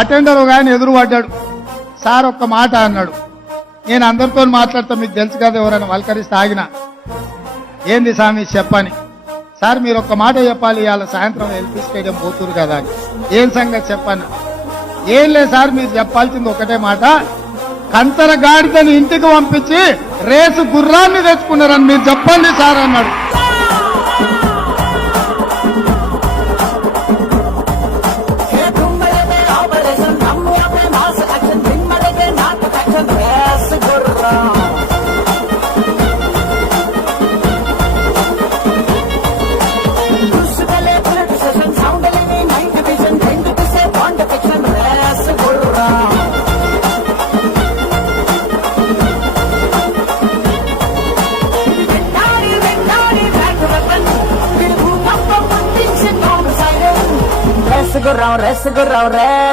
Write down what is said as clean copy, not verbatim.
Attender ఒక ఆయన ఎదురు పడ్డాడు. సార్ ఒక్క మాట అన్నాడు. నేను అందరితో మాట్లాడతా, మీకు తెలుసు కదా, ఎవరైనా వల్కరిస్తే ఆగిన. ఏంది స్వామి చెప్పని. సార్ మీరు ఒక్క మాట చెప్పాలి, ఇవాళ సాయంత్రం ఎల్పీ స్టేడియం పోతురు కదా అని. ఏం సంగతి చెప్పాను. ఏం లేదు సార్, మీరు చెప్పాల్సింది ఒకటే మాట, కంచర గాడిదని ఇంటికి పంపించి రేసు గుర్రాన్ని తెచ్చుకున్నారని మీరు చెప్పండి సార్ అన్నాడు. Rest go round, rest go round, rest.